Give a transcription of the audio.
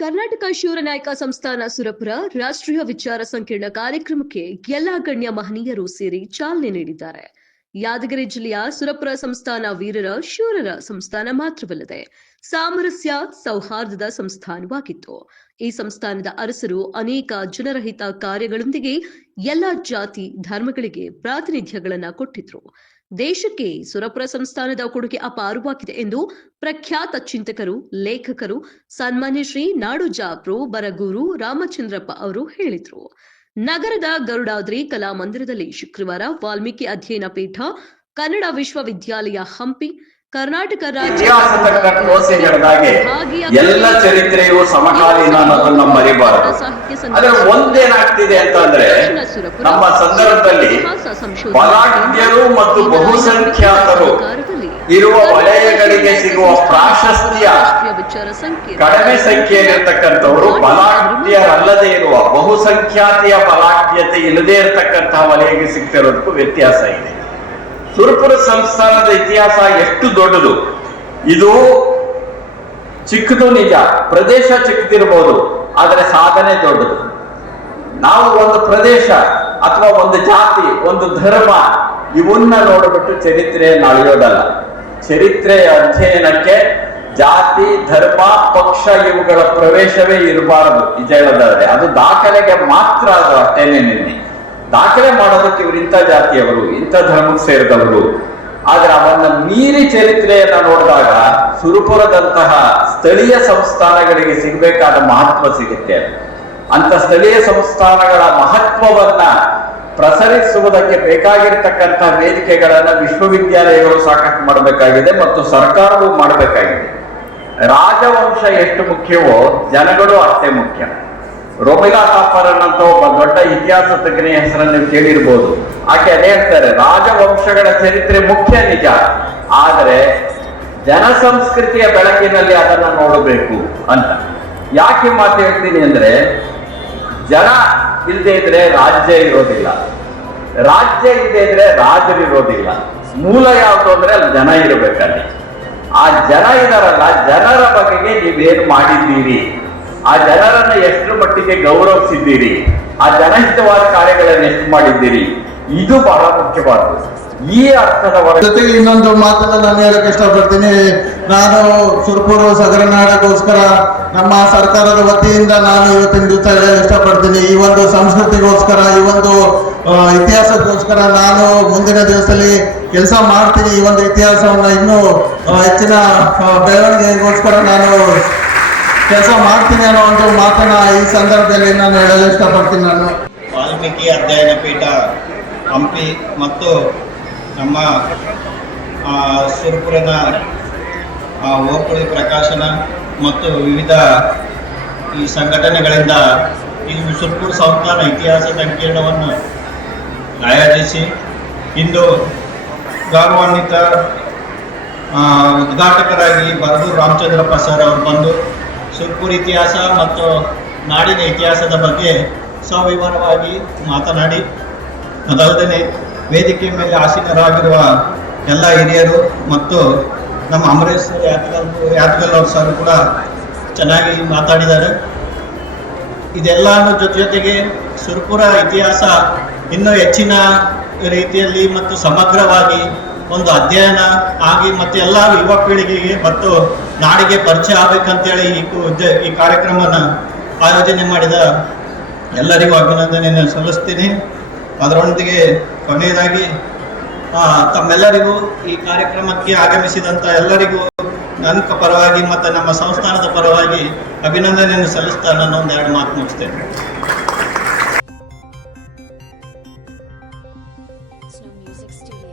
ಕರ್ನಾಟಕ ಶೂರ ನಾಯಕ ಸಂಸ್ಥಾನ ಸುರಪುರ ರಾಷ್ಟ್ರೀಯ ವಿಚಾರ ಸಂಕಿರಣ ಕಾರ್ಯಕ್ರಮಕ್ಕೆ ಎಲ್ಲಾ ಗಣ್ಯ ಮಹನೀಯರು ಸೇರಿ ಚಾಲನೆ ನೀಡಿದ್ದಾರೆ. ಯಾದಗಿರಿ ಜಿಲ್ಲೆಯ ಸುರಪುರ ಸಂಸ್ಥಾನ ವೀರರ ಶೂರರ ಸಂಸ್ಥಾನ ಮಾತ್ರವಲ್ಲದೆ ಸಾಮರಸ್ಯ ಸೌಹಾರ್ದದ ಸಂಸ್ಥಾನವಾಗಿತ್ತು. ಈ ಸಂಸ್ಥಾನದ ಅರಸರು ಅನೇಕ ಜನರಹಿತ ಕಾರ್ಯಗಳೊಂದಿಗೆ ಎಲ್ಲಾ ಜಾತಿ ಧರ್ಮಗಳಿಗೆ ಪ್ರಾತಿನಿಧ್ಯಗಳನ್ನ ಕೊಟ್ಟಿದ್ರು. ದೇಶಕ್ಕೆ ಸುರಪುರ ಸಂಸ್ಥಾನದ ಕೊಡುಗೆ ಅಪಾರವಾಗಿದೆ ಎಂದು ಪ್ರಖ್ಯಾತ ಚಿಂತಕರು, ಲೇಖಕರು ಸನ್ಮಾನ್ಯ ಶ್ರೀ ನಾಡೋಜ ಪ್ರೊ ಬರಗೂರು ರಾಮಚಂದ್ರಪ್ಪ ಅವರು ಹೇಳಿದರು. ನಗರದ ಗರುಡಾದ್ರಿ ಕಲಾ ಮಂದಿರದಲ್ಲಿ ಶುಕ್ರವಾರ ವಾಲ್ಮೀಕಿ ಅಧ್ಯಯನ ಪೀಠ, ಕನ್ನಡ ವಿಶ್ವವಿದ್ಯಾಲಯ ಹಂಪಿ, ಕರ್ನಾಟಕ ರಾಜ್ಯ ಎಲ್ಲ ಚರಿತ್ರೆಯು ಸಮಕಾಲೀನ ಅನ್ನೋದನ್ನ ಮರಿಬಾರದು. ಆದ್ರೆ ಒಂದೇನಾಗ್ತಿದೆ ಅಂತಂದ್ರೆ ನಮ್ಮ ಸಂದರ್ಭದಲ್ಲಿ ಬಲಾಢ್ಯರು ಮತ್ತು ಬಹುಸಂಖ್ಯಾತರು ಇರುವ ವಲಯಗಳಿಗೆ ಸಿಗುವ ಪ್ರಾಶಸ್ತ್ಯ ಕಡಿಮೆ ಸಂಖ್ಯೆಯಲ್ಲಿರ್ತಕ್ಕಂಥವರು ಬಲಾಢ್ಯರಲ್ಲದೆ ಇರುವ ಬಹುಸಂಖ್ಯಾತಿಯ ಬಲಾಢ್ಯತೆ ಇಲ್ಲದೆ ಇರತಕ್ಕಂತಹ ವಲಯಕ್ಕೆ ಸಿಗ್ತಿರೋದಕ್ಕೂ ವ್ಯತ್ಯಾಸ ಇದೆ. ಸುರಪುರ ಸಂಸ್ಥಾನದ ಇತಿಹಾಸ ಎಷ್ಟು ದೊಡ್ಡದು. ಇದು ಚಿಕ್ಕದು ನಿಜ, ಪ್ರದೇಶ ಚಿಕ್ಕದಿರಬಹುದು, ಆದರೆ ಸಾಧನೆ ದೊಡ್ಡದು. ನಾವು ಒಂದು ಪ್ರದೇಶ ಅಥವಾ ಒಂದು ಜಾತಿ, ಒಂದು ಧರ್ಮ ಇವನ್ನ ನೋಡ್ಬಿಟ್ಟು ಚರಿತ್ರೆಯನ್ನು ಅಳೆಯೋದಲ್ಲ. ಚರಿತ್ರೆಯ ಅಧ್ಯಯನಕ್ಕೆ ಜಾತಿ, ಧರ್ಮ, ಪಕ್ಷ ಇವುಗಳ ಪ್ರವೇಶವೇ ಇರಬಾರದು. ನಿಜ ಹೇಳೋದಾದ್ರೆ ಅದು ದಾಖಲೆಗೆ ಮಾತ್ರ, ಅದು ಅಷ್ಟೇನೆ. ದಾಖಲೆ ಮಾಡೋದಕ್ಕೆ ಇವರು ಇಂಥ ಜಾತಿಯವರು, ಇಂಥ ಧರ್ಮಕ್ಕೆ ಸೇರಿದವರು. ಆದ್ರೆ ಅವನ್ನ ಮೀರಿ ಚರಿತ್ರೆಯನ್ನ ನೋಡಿದಾಗ ಸುರಪುರದಂತಹ ಸ್ಥಳೀಯ ಸಂಸ್ಥಾನಗಳಿಗೆ ಸಿಗಬೇಕಾದ ಮಹತ್ವ ಸಿಗುತ್ತೆ. ಅಂತ ಸ್ಥಳೀಯ ಸಂಸ್ಥಾನಗಳ ಮಹತ್ವವನ್ನ ಪ್ರಸರಿಸುವುದಕ್ಕೆ ಬೇಕಾಗಿರ್ತಕ್ಕಂತಹ ವೇದಿಕೆಗಳನ್ನ ವಿಶ್ವವಿದ್ಯಾಲಯಗಳು ಸಾಕಷ್ಟು ಮಾಡಬೇಕಾಗಿದೆ ಮತ್ತು ಸರ್ಕಾರವೂ ಮಾಡಬೇಕಾಗಿದೆ. ರಾಜವಂಶ ಎಷ್ಟು ಮುಖ್ಯವೋ ಜನಗಳು ಅಷ್ಟೇ ಮುಖ್ಯ. ರೋಮಿಲಾ ಥಾಪರನ್ ಅಂತ ಒಬ್ಬ ದೊಡ್ಡ ಇತಿಹಾಸ ತಜ್ಞೆಯ ಹೆಸರನ್ನು ನೀವು ಕೇಳಿರ್ಬೋದು. ಆಕೆ ಅದೇ ಹೇಳ್ತಾರೆ, ರಾಜವಂಶಗಳ ಚರಿತ್ರೆ ಮುಖ್ಯ ನಿಜ, ಆದರೆ ಜನಸಂಸ್ಕೃತಿಯ ಬೆಳಕಿನಲ್ಲಿ ಅದನ್ನ ನೋಡಬೇಕು ಅಂತ. ಯಾಕೆ ಮಾತು ಹೇಳ್ತೀನಿ ಅಂದ್ರೆ, ಜನ ಇಲ್ಲದೆ ಇದ್ರೆ ರಾಜ್ಯ ಇರೋದಿಲ್ಲ, ರಾಜ್ಯ ಇಲ್ಲದೆ ಇದ್ರೆ ರಾಜರಿರೋದಿಲ್ಲ. ಮೂಲ ಯಾವುದು ಅಂದ್ರೆ ಅಲ್ಲಿ ಜನ ಇರಬೇಕಲ್ಲಿ. ಆ ಜನ ಇದಾರಲ್ಲ, ಜನರ ಬಗೆಗೆ ನೀವೇನು ಮಾಡಿದ್ದೀರಿ, ಆ ಜನರನ್ನ ಎಷ್ಟರ ಮಟ್ಟಿಗೆ ಗೌರವಿಸಿದ್ದೀರಿ, ಆ ಜನಹಿತವಾದ ಕಾರ್ಯಗಳನ್ನು ಎಷ್ಟು ಮಾಡಿದ್ದೀರಿ, ಇದು ಬಹಳ ಮುಖ್ಯವಾದದ್ದು. ಈ ಅರ್ಥದ ಜೊತೆಗೆ ಇನ್ನೊಂದು ಮಾತನ್ನ ನಾನು ಹೇಳಕ್ ಇಷ್ಟಪಡ್ತೀನಿ. ನಾನು ಸುರಪುರ ಸಗರನಾಡಗೋಸ್ಕರ ನಮ್ಮ ಸರ್ಕಾರದ ವತಿಯಿಂದ ನಾನು ಇವತ್ತಿನ ದಿವಸ ಹೇಳಕ್ ಇಷ್ಟಪಡ್ತೀನಿ. ಈ ಒಂದು ಸಂಸ್ಕೃತಿಗೋಸ್ಕರ, ಈ ಒಂದು ಇತಿಹಾಸಕ್ಕೋಸ್ಕರ ನಾನು ಮುಂದಿನ ದಿವಸದಲ್ಲಿ ಕೆಲಸ ಮಾಡ್ತೀನಿ. ಈ ಒಂದು ಇತಿಹಾಸವನ್ನ ಇನ್ನೂ ಹೆಚ್ಚಿನ ಬೆಳವಣಿಗೆಗೋಸ್ಕರ ನಾನು ಕೆಲಸ ಮಾಡ್ತೀನಿ ಅನ್ನೋ ಒಂದು ಮಾತನ್ನ ಈ ಸಂದರ್ಭದಲ್ಲಿ ನಾನು ಹೇಳಲು ಇಷ್ಟಪಡ್ತೀನಿ. ನಾನು ವಾಲ್ಮೀಕಿ ಅಧ್ಯಯನ ಪೀಠ ಹಂಪಿ ಮತ್ತು ನಮ್ಮ ಸುರಪುರದ ಓಕುಳಿ ಪ್ರಕಾಶನ ಮತ್ತು ವಿವಿಧ ಈ ಸಂಘಟನೆಗಳಿಂದ ಈ ಸುರಪುರ ಸಂಸ್ಥಾನ ಇತಿಹಾಸ ಸಂಕೀರ್ಣವನ್ನು ಆಯೋಜಿಸಿ ಇಂದು ಗೌರವಾನ್ವಿತ ಉದ್ಘಾಟಕರಾಗಿ ಬರಗೂರು ರಾಮಚಂದ್ರಪ್ಪ ಸರ್ ಅವರು ಬಂದು ಸುರಪುರ ಇತಿಹಾಸ ಮತ್ತು ನಾಡಿನ ಇತಿಹಾಸದ ಬಗ್ಗೆ ಸವಿವರವಾಗಿ ಮಾತನಾಡಿ, ಅದಲ್ಲದೆ ವೇದಿಕೆ ಮೇಲೆ ಆಸೀನರಾಗಿರುವ ಎಲ್ಲ ಹಿರಿಯರು ಮತ್ತು ನಮ್ಮ ಅಮರೇಶ್ ಯಾದಗಲ್ ಅವ್ರ ಸರ್ ಕೂಡ ಚೆನ್ನಾಗಿ ಮಾತಾಡಿದ್ದಾರೆ. ಇದೆಲ್ಲನೂ ಜೊತೆಗೆ ಸುರಪುರ ಇತಿಹಾಸ ಇನ್ನೂ ಹೆಚ್ಚಿನ ರೀತಿಯಲ್ಲಿ ಮತ್ತು ಸಮಗ್ರವಾಗಿ ಒಂದು ಅಧ್ಯಯನ ಆಗಿ ಮತ್ತು ಎಲ್ಲ ಯುವ ಪೀಳಿಗೆಗೆ ಮತ್ತು ನಾಡಿಗೆ ಪರಿಚಯ ಆಗಬೇಕಂತೇಳಿ ಈ ಕಾರ್ಯಕ್ರಮನ ಆಯೋಜನೆ ಮಾಡಿದ ಎಲ್ಲರಿಗೂ ಅಭಿನಂದನೆಯನ್ನು ಸಲ್ಲಿಸ್ತೀನಿ. ಅದರೊಂದಿಗೆ ಕೊನೆಯದಾಗಿ ತಮ್ಮೆಲ್ಲರಿಗೂ ಈ ಕಾರ್ಯಕ್ರಮಕ್ಕೆ ಆಗಮಿಸಿದಂಥ ಎಲ್ಲರಿಗೂ ನನ್ನ ಪರವಾಗಿ ಮತ್ತು ನಮ್ಮ ಸಂಸ್ಥಾನದ ಪರವಾಗಿ ಅಭಿನಂದನೆಯನ್ನು ಸಲ್ಲಿಸ್ತಾ ನಾನು ಒಂದೆರಡು ಮಾತು ಮುಗಿಸ್ತೇನೆ. Snow Music Studio.